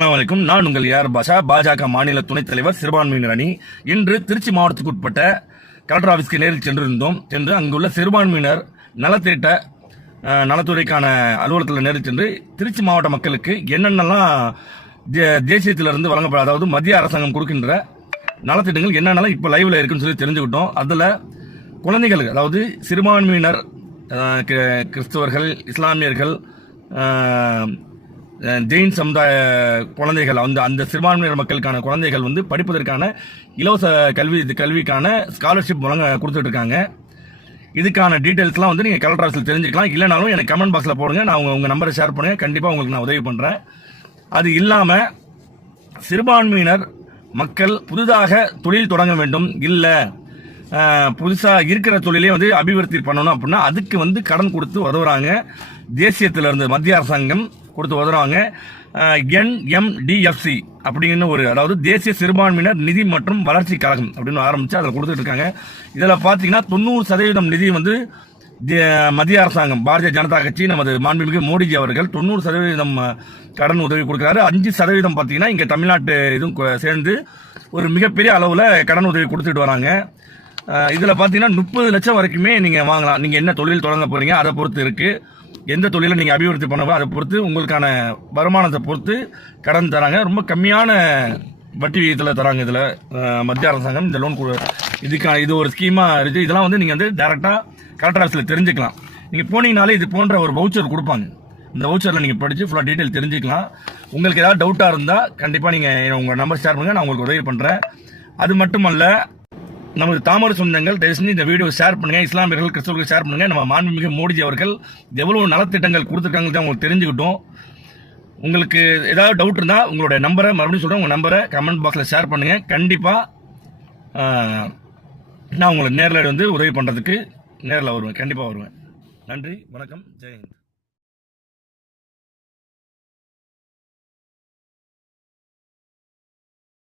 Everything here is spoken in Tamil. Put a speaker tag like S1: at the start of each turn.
S1: வணக்கம் நான் உங்கள் யார் பாஷா? பாஜக மாநில துணைத் தலைவர் சிறுபான்மையினர் அணி. இன்று திருச்சி மாவட்டத்துக்கு உட்பட்ட கலெக்டர் ஆஃபீஸ்க்கு நேரில் சென்றிருந்தோம். சென்று அங்குள்ள சிறுபான்மையினர் நலத்திட்ட நலத்துறைக்கான அலுவலகத்தில் நேரில் சென்று திருச்சி மாவட்ட மக்களுக்கு என்னென்னலாம் தே- தேசியத்திலிருந்து வழங்கப்பட அதாவது மத்திய அரசாங்கம் கொடுக்கின்ற நலத்திட்டங்கள் என்னென்னலாம் இப்போ லைவில் இருக்குன்னு சொல்லி தெரிஞ்சுக்கிட்டோம். அதில் குழந்தைகளுக்கு அதாவது சிறுபான்மையினர் கிறிஸ்தவர்கள் இஸ்லாமியர்கள் ஜெயின் சமுதாய குழந்தைகள் அந்த அந்த சிறுபான்மையினர் மக்களுக்கான குழந்தைகள் வந்து படிப்பதற்கான இலவச கல்வி கல்விக்கான ஸ்காலர்ஷிப் வழங்க கொடுத்துட்டு இருக்காங்க இதுக்கான டீட்டெயில்ஸ்லாம் வந்து நீங்கள் கலெக்டர் ஆஃபீஸில் தெரிஞ்சுக்கலாம். இல்லைனாலும் எனக்கு கமெண்ட் பாக்ஸில் போடுங்க. நான் உங்கள் உங்கள் நம்பரை ஷேர் பண்ணுங்கள் கண்டிப்பாக உங்களுக்கு நான் உதவி பண்ணுறேன் அது இல்லாமல் சிறுபான்மையினர் மக்கள் புதிதாக தொழில் தொடங்க வேண்டும். இல்லை புதுசாக இருக்கிற தொழிலே வந்து அபிவிருத்தி பண்ணணும் அப்படின்னா அதுக்கு வந்து கடன் கொடுத்து உதவுறாங்க. தேசியத்தில் இருந்து மத்திய அரசாங்கம் கொடுத்து உதறாங்க என்எம்டிஎஃப்சி அப்படின்னு ஒரு அதாவது தேசிய சிறுபான்மையினர் நிதி மற்றும் வளர்ச்சி கழகம் அப்படின்னு ஆரம்பித்து அதில் கொடுத்துட்டு இருக்காங்க. இதில் பார்த்தீங்கன்னா தொண்ணூறு சதவீதம் நிதி வந்து மத்திய அரசாங்கம் பாரதிய ஜனதா கட்சி நமது மாண்புமிகு மோடிஜி அவர்கள் தொண்ணூறு சதவீதம் கடன் உதவி கொடுக்குறாரு. அஞ்சு சதவீதம் பார்த்தீங்கன்னா இங்கே தமிழ்நாட்டு இதுவும் சேர்ந்து ஒரு மிகப்பெரிய அளவில் கடன் உதவி கொடுத்துட்டு வராங்க. இதில் பார்த்தீங்கன்னா முப்பது லட்சம் வரைக்குமே நீங்கள் வாங்கலாம். நீங்கள் என்ன தொழில் தொடங்க போகிறீங்க அதை பொறுத்து இருக்குது எந்த தொழிலை நீங்கள் அபிவிருத்தி பண்ணவோ அதை பொறுத்து உங்களுக்கான வருமானத்தை பொறுத்து கடன் தராங்க. ரொம்ப கம்மியான வட்டி விகிதத்தில் தராங்க இதில் மத்திய அரசாங்கம். இந்த லோன் இதுக்கான இது ஒரு ஸ்கீமாக இருக்குது இதெல்லாம் வந்து நீங்கள் வந்து டேரெக்டாக கலெக்டர் ஆஃபீஸில் தெரிஞ்சுக்கலாம். நீங்கள் போனீங்கனாலே இது போன்ற ஒரு வவுச்சர் கொடுப்பாங்க. இந்த வவுச்சரில் நீங்கள் படித்து ஃபுல்லாக டீட்டெயில் தெரிஞ்சுக்கலாம். உங்களுக்கு ஏதாவது டவுட்டாக இருந்தால் கண்டிப்பாக நீங்கள் உங்கள் நம்பர் ஷேர் பண்ணுங்கள் நான் உங்களுக்கு உதவி பண்ணுறேன் அது மட்டுமல்ல நமது தாமர சொந்தங்கள் தயவு செஞ்சு இந்த வீடியோ ஷேர் பண்ணுங்க இஸ்லாமியர்கள் கிறிஸ்தவர்கள் ஷேர் பண்ணுங்க. நம்ம மாண்புமிகு மோடிஜி அவர்கள் எவ்வளவு நலத்திட்டங்கள் கொடுத்துருக்காங்க உங்களுக்கு தெரிஞ்சுக்கிட்டோம். உங்களுக்கு ஏதாவது டவுட் இருந்தால் உங்களுடைய நம்பரை மறுபடியும் சொல்கிறேன் உங்கள் நம்பரை கமெண்ட் பாக்ஸில் ஷேர் பண்ணுங்கள் கண்டிப்பாக நான் உங்களுக்கு நேரில் வந்து உதவி பண்ணுறதுக்கு நேரில் வருவேன். கண்டிப்பாக வருவேன். நன்றி வணக்கம். ஜெயஹிந்த்